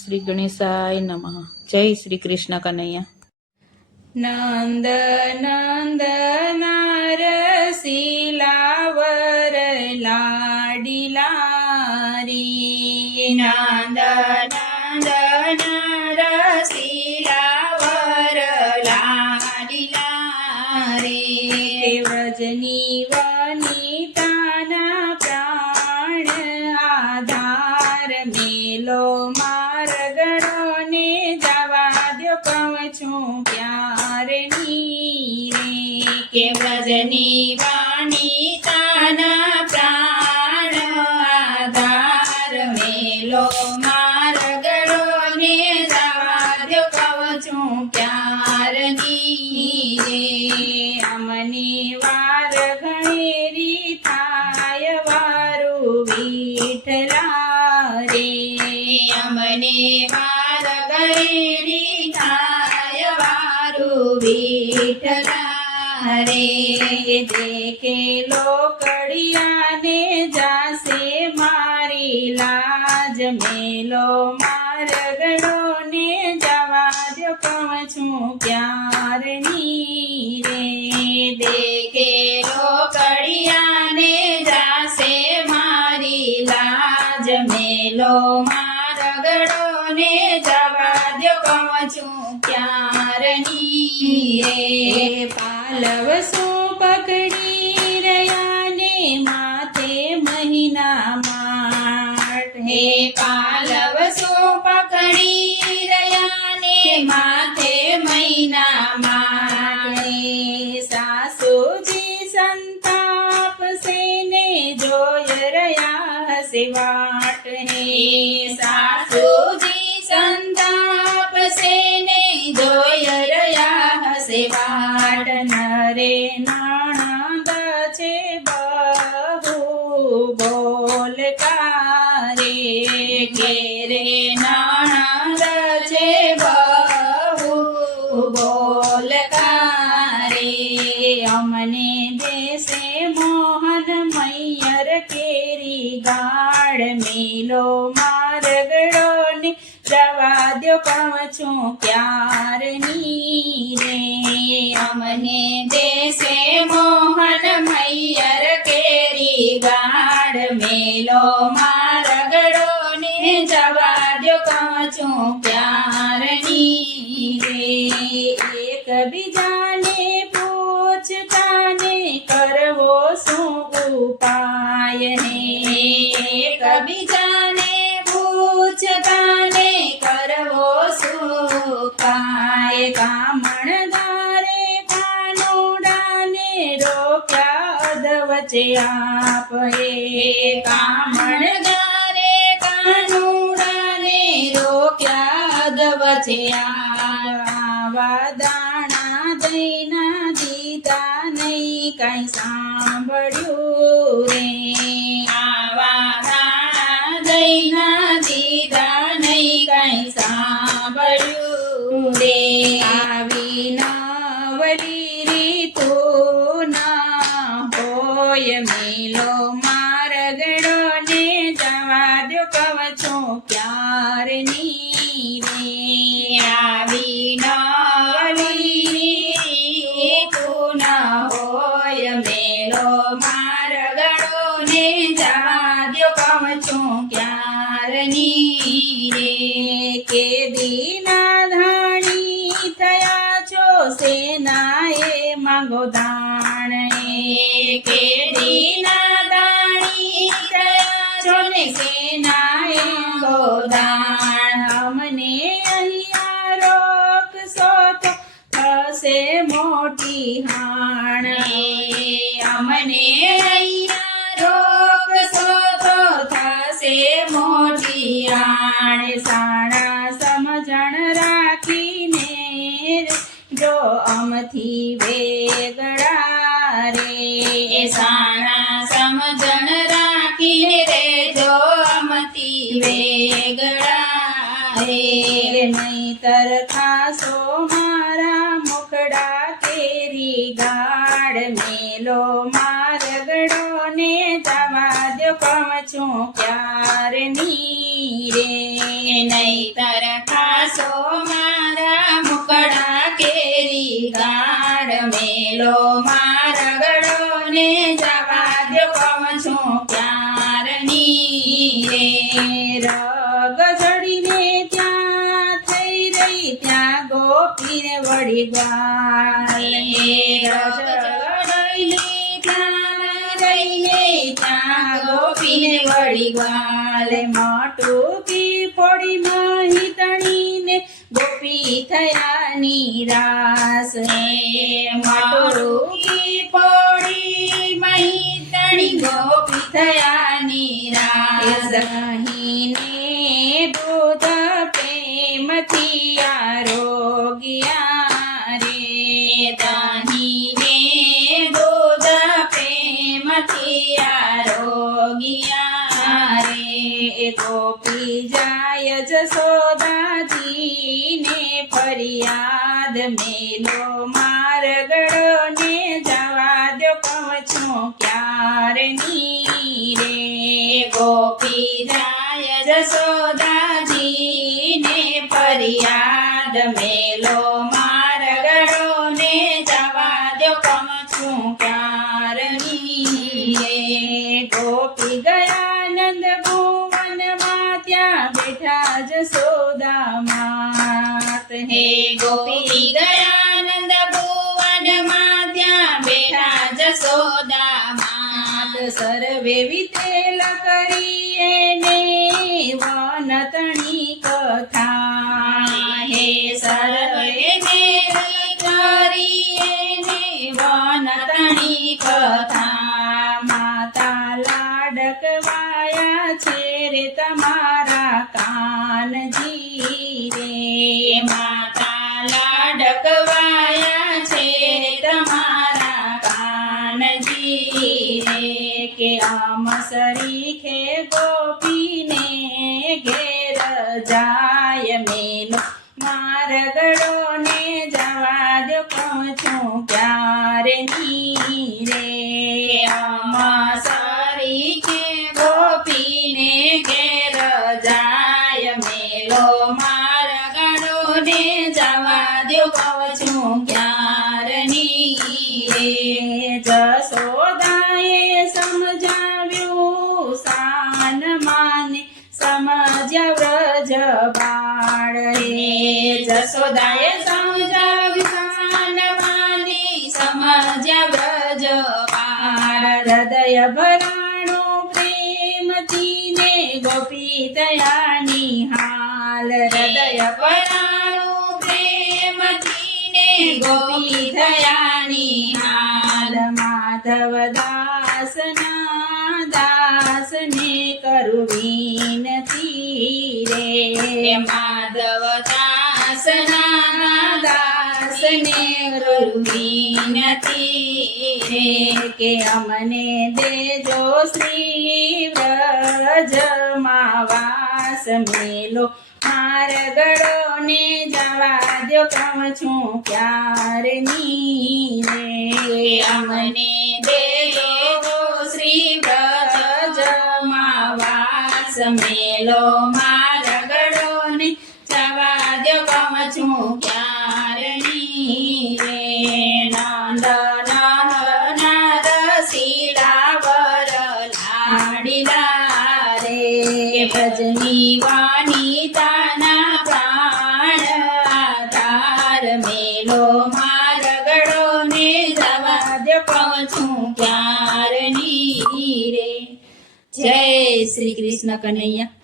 શ્રી ગણેશાય નમઃ. જય શ્રી કૃષ્ણ કનૈયા. નંદ નંદના રસીલાવર લાડીલા રે. નંદ નંદન રસીલાવર લાડીલા રે. વ્રજની વનિતાના પ્રાણ આધાર મેલો મારગડો ને જવા દ્યો કહું છું પ્યારની રે. કે વ્રજની વાણિતાના પ્રાણ આધાર મેલો મારગડો ને જવા દ્યો કહું છું પ્યારની રે. અમને વાર ઘણેરી થાય વારું વિઠલા રે. અમને વાર ગયેલી થાય વારું વિઠલા રે. દેખે લોકડિયાને જાશે મારી લાજ મેલો મારગડો ને જવા દ્યો કહું છું ક્યારની રે. દેખે લોકડિયાને જાશે મારી લાજ મેલો મારગડો ને જવા દ્યો કહું છું ક્યારની રે. પાલવ શું પકડી રહ્યા ને માથે મહિના માટ. હે પાલવ શું પકડી રહ્યા ને માથે મહિના માણે. સાસુજી સંતાપ સેને જોય રહ્યા હશે વાટ. હે સાસુજી સંતાપ સેને જોય રહ્યા હશે વાટ. નરે નાણંદ છે બહુ બોલકારે. ઘેરે નણંદ છે બહુ બોલકારે. અમને દેશે મોહન મૈયર કેરી ગાળ મેલો મારગડો ને જવા દ્યો કહું છું ક્યારની રે. અમને દેશે મોહન મૈયર કેરી ગાડ મેલો મારગડો ને જવા દ્યો કહું છું ક્યારની રે. એકબીજાને પૂછતા ને કરવો શું ઉપાય ને. એકબીજાને પૂછતા ને કરવો શું કાય કામણદારે કાનુડાને રોક્યા અધ વચ્ચે આપ. હે કામણગારે કાનુડાને રોક્યા દવચે આવા દાણા દઈના દીધા નહીં કઈ સાંભળ્યું રે. આવા દાણા દઈના દીધા નહીં કઈ સાંભળ્યું રે. આવી નવલી રીતો ના હોય મેલો મારગડો ને જવા દ્યો કહું છું ક્યારની રે. આવી નવલી તું ન હોય મેલો મારગડો ને જવા દ્યો કહું છું ક્યારની રે. કે દીના ધાણી થયા છો સેનાએ માંગો દાણ. કેડીના દાણી થયા છો ને સેનાએ ગોદાણ. અમને અહીંયા રોકશો તો થશે મોટી હાણ. અમને અહીંયા રોકશો તો થશે મોટી આણ. સાણા સમજણ રાખીને જો અમથી વેગળા રે. સાણા સમજણ રાખીને રેજો અમતી વેગળા રે. નહીતર ખાસો મારા મુખડા કેરી ગાડ મેલો મારગડો ને જવા દ્યો કહું છું ક્યારની રે. નહીતર ખાસો મારા મુકડા કેરી ગાડ મેલો મારા ગળોને જવા દો કહું છું ક્યારની રે રગ જડીને ત્યાં થઈ રહી ત્યાં ગોપીને વળી ગ્વાલ ગોપીને વળી ગ્વાલ માટુકી ફોડી મહિતણીને ગોપી થયા નિરાશ માટુકી પોડી મહિતણી ગોપી થયા નિરાશ દહીંને દૂધ પ્રેમથી આરોગ્યા રે દાહીને દૂધ પ્રેમથી આરોગ્યા રે ગોપી જાય જશોદાજીને ફરિયાદ મેલો મારગડો ને જવા દો કહું છું ક્યારની રે ગોપી જાય જશોદાજીને ફરિયાદ મેલો મારગડો ને જવા દો કહું છું ક્યારની રે ગોપી ગયા નંદ ભુવનમાં ત્યાં બેઠા જશોદા માત હે ગોપી ગયા નંદ ભુવનમાં ત્યાં બેઠા જશોદા માત સર્વે વિતેલ કરીએ ને વનતણી કથા હે સર્વે મેરી કરીએ ને વનતણી કથા માતા લાડકવાયા છે રે તમારા કાનજી રે માતા લાડકવાયા છે તમારા કાનજી રે કે આમ સરીખે ગોપીને ઘેર જાય મેલો મારગડો ને જવા દો કહું છું ક્યારની રે આમાં સારી કે ગોપીને ઘેર જાય મેલો મારા ગણોને જવા દો કહું છું ક્યારની રે જશોદાએ સમજાવ્યું સાન માને સમજ્યા વ્રજ બાળ હે જશોદાએ સમજાવ્યું સાનવાની સમજ્યા વ્રજ પાર હૃદય ભરાણું પ્રેમથી ને ગોપી દયાની હાલ હૃદય પરાણું પ્રેમથી ને ગોપી થયાની હાલ માધવ દાસના દાસને કરું વિનતી રે માધવ દાસના દાસને રૂબી રે કે અમને દેજો શ્રી વ્રજમાં વાસ મેલો મારગડો ને જવા દો કહું છું ક્યારની રે અમને દેજો શ્રી વ્રજમાં વાસ મેલો મારગડો ને જવા દો કહું છું ક્યારની રે નંદ નંદ રસીલા વર લાડીલા રે ભજની વાણી તાના પ્રાણ આધાર મેલો મારગડો ને જવા દો કહું છું ક્યારની રે જય શ્રી કૃષ્ણ કનૈયા